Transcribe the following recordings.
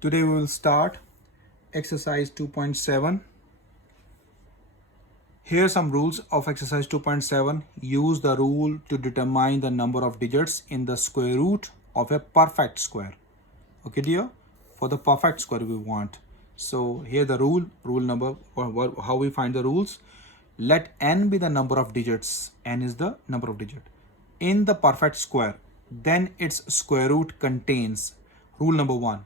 Today we will start exercise 2.7. Here are some rules of exercise 2.7. Use the rule to determine the number of digits in the square root of a perfect square. Okay dear, for the perfect square we want. So here the rule number, how we find the rules. Let n be the number of digits. N is the number of digit in the perfect square. Then its square root contains. Rule number 1.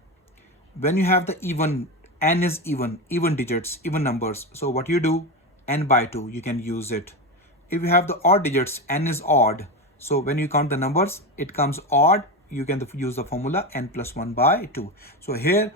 When you have the even, n is even digits, even numbers. So what you do, n by 2, you can use it. If you have the odd digits, n is odd. So when you count the numbers, it comes odd. You can use the formula n plus 1 by 2. So here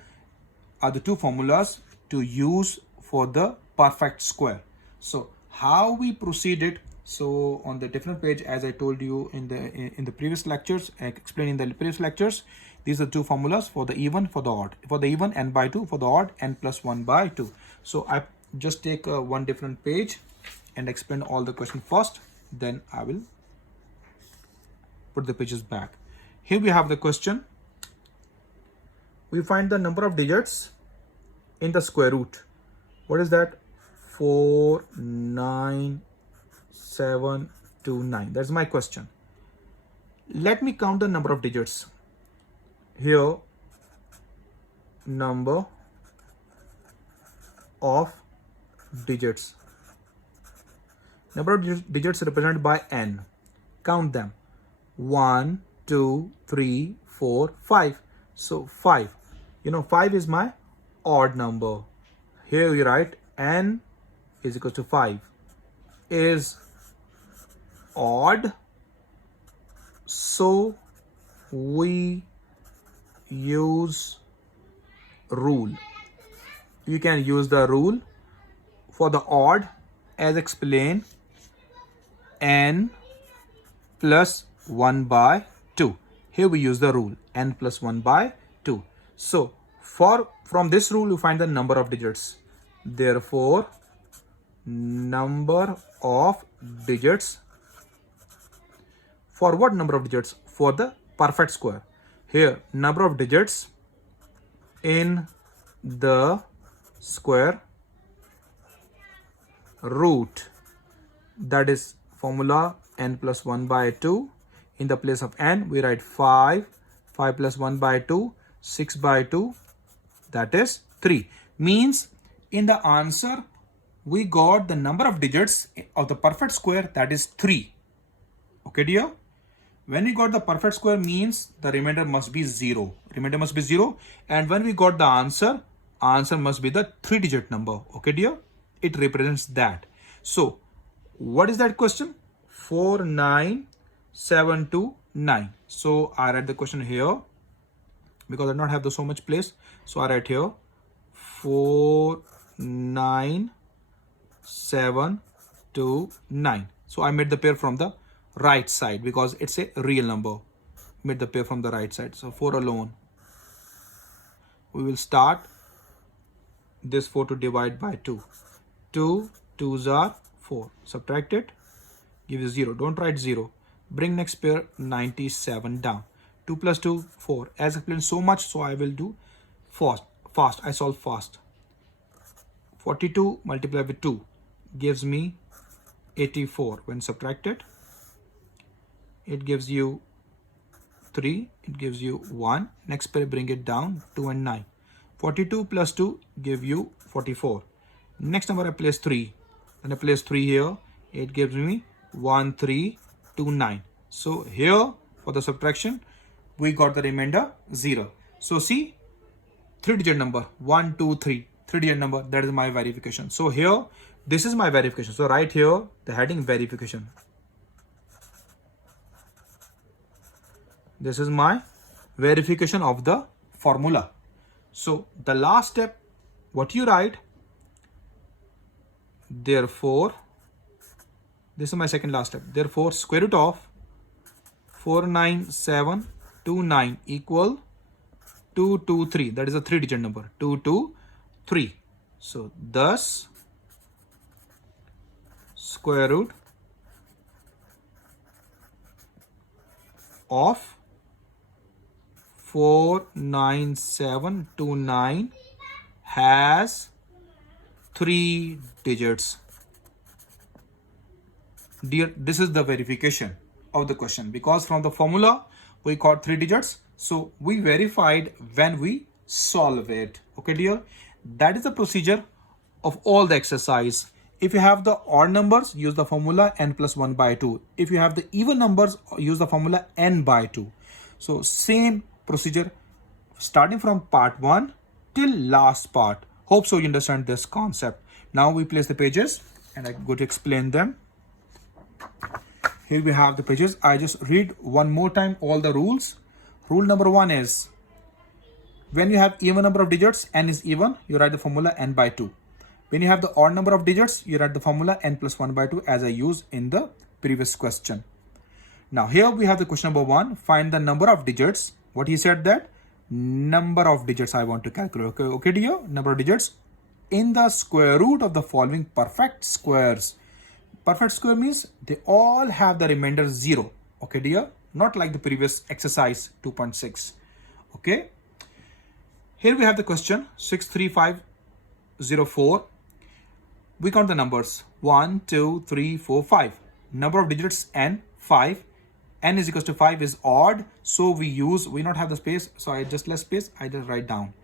are the two formulas to use for the perfect square. So how we proceeded? So on the different page, as I told you in the previous lectures, explained in the previous lectures, these are two formulas for the even, for the odd. For the even, n by 2. For the odd, n plus 1 by 2. So I just take one different page and explain all the question first. Then I will put the pages back. Here we have the question. We find the number of digits in the square root. What is that? 4, 9, 7, 2, 9. That's my question. Let me count the number of digits. Here, number of digits. Number of digits represented by n. Count them. 1, 2, 3, 4, 5. So 5. 5 is my odd number. Here we write n is equal to 5. Is odd. So we use rule. You can use the rule for the odd as explained, n plus 1 by 2. Here we use the rule n plus 1 by 2. So from this rule you find the number of digits. Therefore, number of digits. For what number of digits? For the perfect square. Here, number of digits in the square root. That is formula n plus 1 by 2. In the place of n, we write 5. 5 plus 1 by 2. 6 by 2. That is 3. Means in the answer, we got the number of digits of the perfect square, that is 3. Okay dear? When we got the perfect square means the remainder must be 0. Remainder must be 0. And when we got the answer must be the 3-digit number. Okay dear? It represents that. So what is that question? 4, 9, 7, 2, 9. So I write the question here because I don't have so much place. So I write here 4, 9, 7, 2, 9. So I made the pair from the right side because it's a real number. Made the pair from the right side. So 4 alone. We will start this 4 to divide by 2. 2 2s are 4. Subtract it. Give you 0. Don't write 0. Bring next pair 97 down. 2 plus 2, 4. As explained so much, so I will do fast. I solve fast. 42 multiplied with 2 gives me 84. When subtracted, it gives you 3. It gives you 1. Next pair, bring it down. 2 and 9. 42 plus 2 give you 44. Next number I place 3. Then I place 3 here. It gives me 1, 3, 2, 9. So here for the subtraction, we got the remainder 0. So see, 3-digit number 1, 2, 3. 3-digit number, that is my verification. So here, this is my verification. So right here, the heading verification. This is my verification of the formula. So the last step, what you write, therefore, this is my second last step. Therefore, square root of 49729 equal 223. That is a 3-digit number. 223. So thus, square root of 49729 has 3 digits. Dear, this is the verification of the question, because from the formula we got 3 digits, so we verified when we solve it. Okay dear, that is the procedure of all the exercise. If you have the odd numbers, use the formula n plus 1 by 2. If you have the even numbers, use the formula n by 2. So same procedure starting from part 1 till last part. Hope so you understand this concept. Now we place the pages and I'm going to explain them. Here we have the pages. I just read one more time all the rules. Rule number 1 is, when you have even number of digits, n is even, you write the formula n by 2. When you have the odd number of digits, you write the formula n plus 1 by 2 as I used in the previous question. Now here we have the question number 1. Find the number of digits. What he said that number of digits I want to calculate. Okay dear, number of digits in the square root of the following perfect squares. Perfect square means they all have the remainder 0. Okay dear, not like the previous exercise 2.6. Okay, here we have the question 63504. We count the numbers 1 2 3 4 5. Number of digits n 5. N is equals to 5 is odd, so we not have the space, so I just less space, I just write down.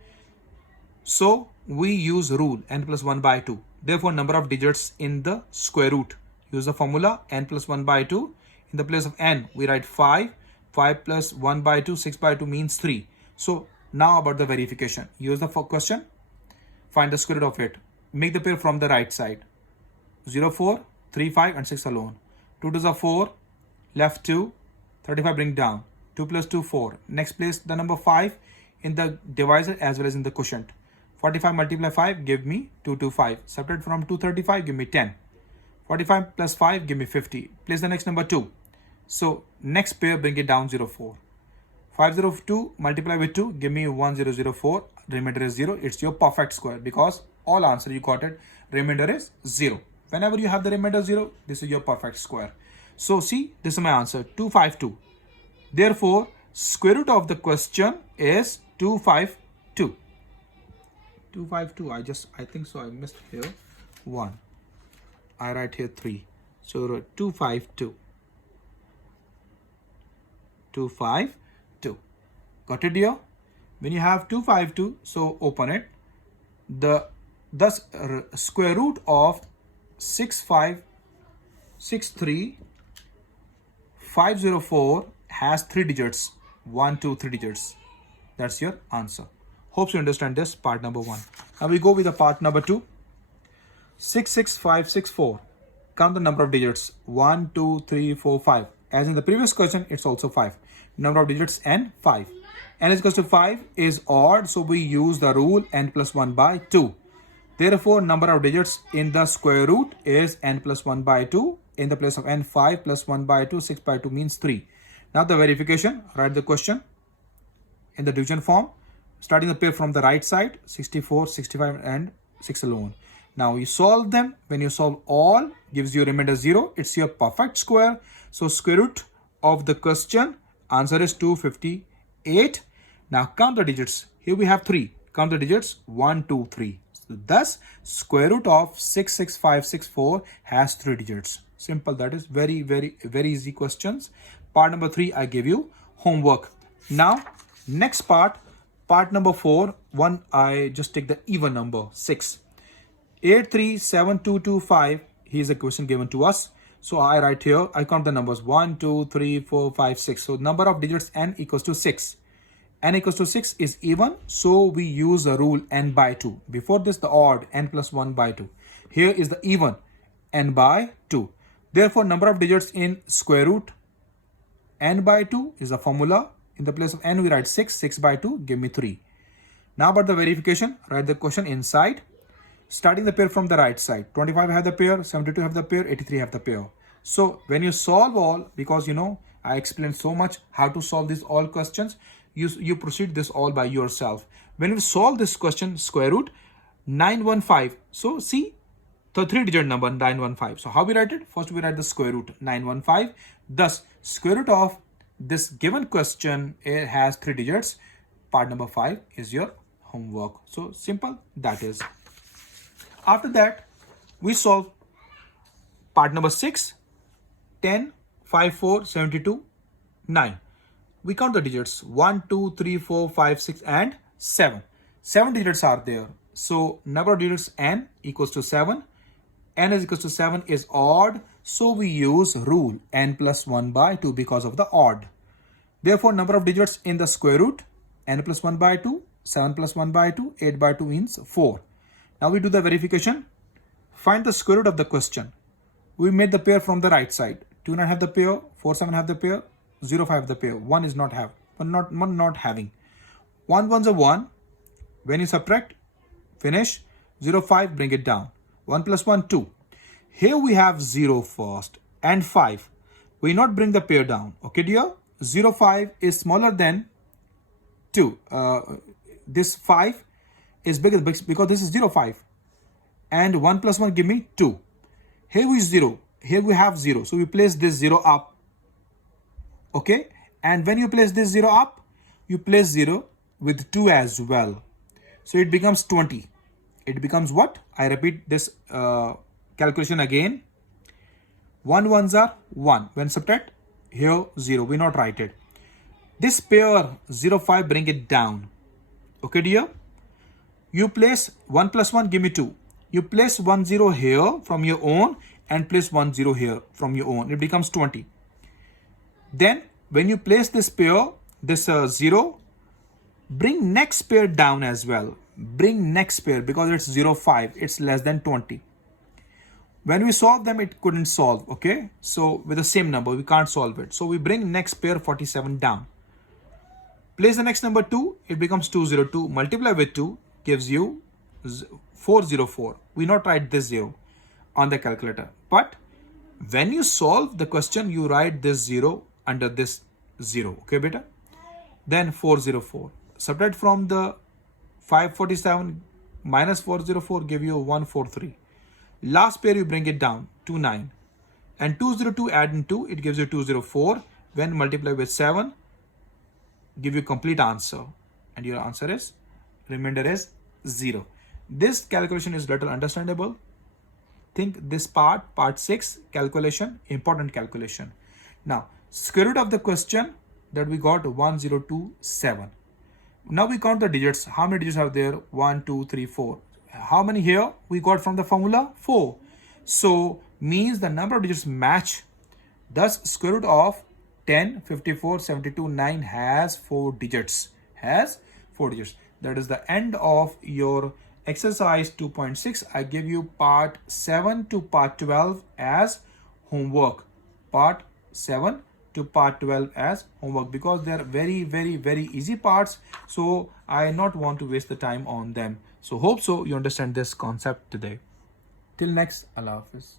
So we use rule n plus 1 by 2. Therefore number of digits in the square root, use the formula n plus 1 by 2. In the place of n we write 5. 5 plus 1 by 2, 6 by 2 means 3. So now about the verification, use the question, find the square root of it. Make the pair from the right side. 0 4 3 5 and 6 alone. 2 to the 4, left 2, 35 bring down, 2 plus 2 4. Next place the number 5 in the divisor as well as in the quotient. 45 multiply 5 give me 225. Subtract from 235 give me 10. 45 plus 5 give me 50. Place the next number 2. So next pair bring it down 0 4. 502 multiply with 2 give me 1004. Remainder is 0. It's your perfect square because all answer you got it. Remainder is 0. Whenever you have the remainder 0, this is your perfect square. So see, this is my answer 252. Therefore square root of the question is 252. 252. I think so I missed here 1. I write here 3. So 252. 252. Got it dear? When you have 252, so open it. Thus square root of 6563504 has 3 digits. 1 2 3 digits. That's your answer. Hope you understand this part number 1. Now we go with the part number 2. 66564. Count the number of digits. 1 2 3 4 5. As in the previous question, it's also 5. Number of digits n 5. N is equal to 5 is odd, so we use the rule n plus 1 by 2. Therefore number of digits in the square root is n plus 1 by 2. In the place of n, 5 plus 1 by 2, 6 by 2 means 3. Now the verification, write the question in the division form, starting the pair from the right side, 64, 65 and 6 alone. Now you solve them. When you solve all, gives you remainder 0. It's your perfect square. So square root of the question, answer is 258. Now count the digits. Here we have 3. Count the digits 1, 2, 3. So thus square root of 66564 has 3 digits. Simple. That is very easy questions. Part number 3 I give you homework. Now next part number 4. I just take the even number 6. 837225. Here's a question given to us. So I write here, I count the numbers 1, 2, 3, 4, 5, 6. So number of digits n equals to 6. N equals to 6 is even. So we use the rule n by 2. Before this, the odd n plus 1 by 2. Here is the even n by 2. Therefore, number of digits in square root n by 2 is the formula. In the place of n, we write 6. 6 by 2, give me 3. Now about the verification, write the question inside. Starting the pair from the right side. 25 have the pair, 72 have the pair, 83 have the pair. So when you solve all, because I explained so much how to solve these all questions, you proceed this all by yourself. When you solve this question, square root 915. So see the 3-digit number 915. So how we write it? First we write the square root 915. Thus square root of this given question, it has 3 digits. Part number 5 is your homework. So simple, that is. After that, we solve part number 6, 10, 5, 4, 72, 9. We count the digits 1, 2, 3, 4, 5, 6 and 7. 7 digits are there. So number of digits n equals to 7. N is equals to 7 is odd. So we use rule n plus 1 by 2 because of the odd. Therefore, number of digits in the square root, n plus 1 by 2, 7 plus 1 by 2, 8 by 2 means 4. Now we do the verification. Find the square root of the question. We made the pair from the right side. 2 9 have the pair, 4 7 have the pair, 0 5 the pair. 1 is not have, one not having. 1 1's a 1. When you subtract, finish. 0 5, bring it down. 1 plus 1 2. Here we have 0 first and 5. We not bring the pair down. Okay, dear? 0 5 is smaller than 2. This 5 is bigger because this is 0 5. And 1 plus 1 give me 2. Here we 0. Here we have 0. So we place this 0 up. Okay. And when you place this 0 up, you place 0 with 2 as well. So it becomes 20. It becomes what? I repeat this calculation again. 1 1s are 1. When subtract, here 0. We not write it. This pair 0 5, bring it down. Okay, dear? You place 1 plus 1, give me 2. You place 1 0 here from your own and place 1 0 here from your own. It becomes 20. Then when you place this pair, this 0, bring next pair down as well. Bring next pair because it's 0 5. It's less than 20. When we solve them, it couldn't solve. Okay. So with the same number, we can't solve it. So we bring next pair 47 down. Place the next number 2. It becomes 202. Multiply with 2 gives you 404. We not write this 0 on the calculator. But when you solve the question, you write this 0 under this 0. Okay, beta? Then 404. Subtract from the 547 minus 404 give you 143. Last pair you bring it down, 29. And 202 add in 2, it gives you 204. When multiply with 7, give you complete answer. And your answer is, remainder is 0. This calculation is little understandable. Think this part 6, calculation, important calculation. Now, square root of the question that we got 1027. Now we count the digits. How many digits are there? 1, 2, 3, 4. How many here? We got from the formula 4. So means the number of digits match. Thus square root of 10, 54, 72, 9 has 4 digits. Has 4 digits. That is the end of your exercise 2.6. I give you part 7 to part 12 as homework. Part 7 to part 12 as homework because they are very, very, very easy parts. So I not want to waste the time on them. So hope so you understand this concept today. Till next, Allah Hafiz.